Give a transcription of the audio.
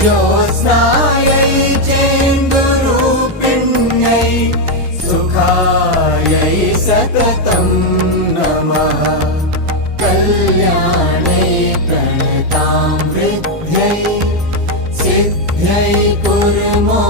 ज्योत्स्नायै चेन्दुरूपिण्यै सुखायै सततं नमः। कल्याणै प्रणतां वृद्ध्यै सिद्ध्यै कुर्मो